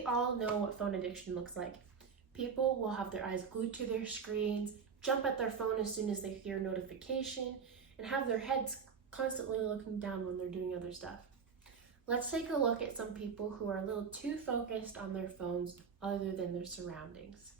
We all know what phone addiction looks like. People will have their eyes glued to their screens, jump at their phone as soon as they hear a notification, and have their heads constantly looking down when they're doing other stuff. Let's take a look at some people who are a little too focused on their phones other than their surroundings.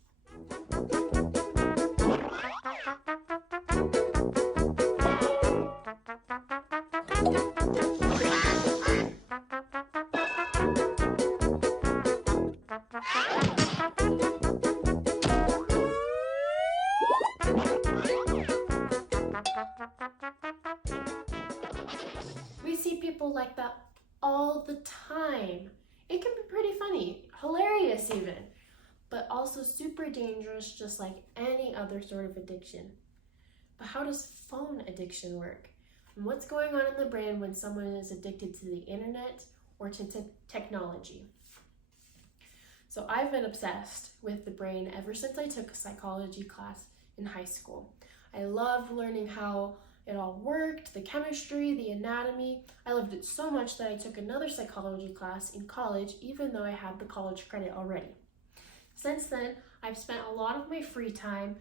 We see people like that all the time. It can be pretty funny, hilarious even, but also super dangerous, just like any other sort of addiction. But how does phone addiction work? And what's going on in the brain when someone is addicted to the internet or to technology? So I've been obsessed with the brain ever since I took a psychology class in high school. I loved learning how it all worked, the chemistry, the anatomy. I loved it so much that I took another psychology class in college, even though I had the college credit already. Since then, I've spent a lot of my free time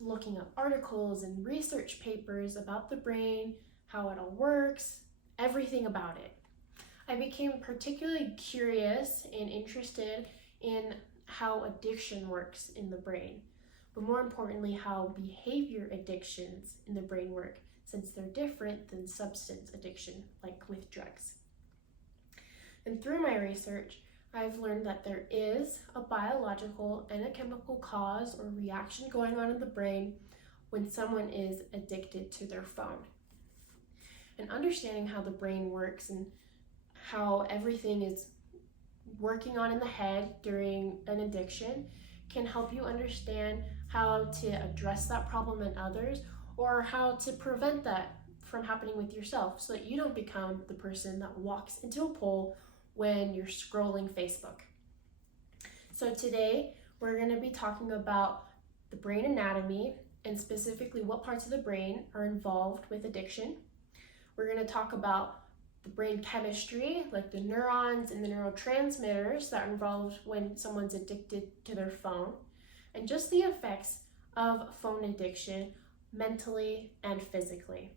looking up articles and research papers about the brain, how it all works, everything about it. I became particularly curious and interested in how addiction works in the brain, but more importantly, how behavior addictions in the brain work, since they're different than substance addiction, like with drugs. And through my research, I've learned that there is a biological and a chemical cause or reaction going on in the brain when someone is addicted to their phone. And understanding how the brain works and how everything is working on in the head during an addiction can help you understand how to address that problem in others, or how to prevent that from happening with yourself so that you don't become the person that walks into a pole when you're scrolling Facebook. So today we're going to be talking about the brain anatomy and specifically what parts of the brain are involved with addiction. We're going to talk about the brain chemistry, like the neurons and the neurotransmitters that are involved when someone's addicted to their phone, and just the effects of phone addiction mentally and physically.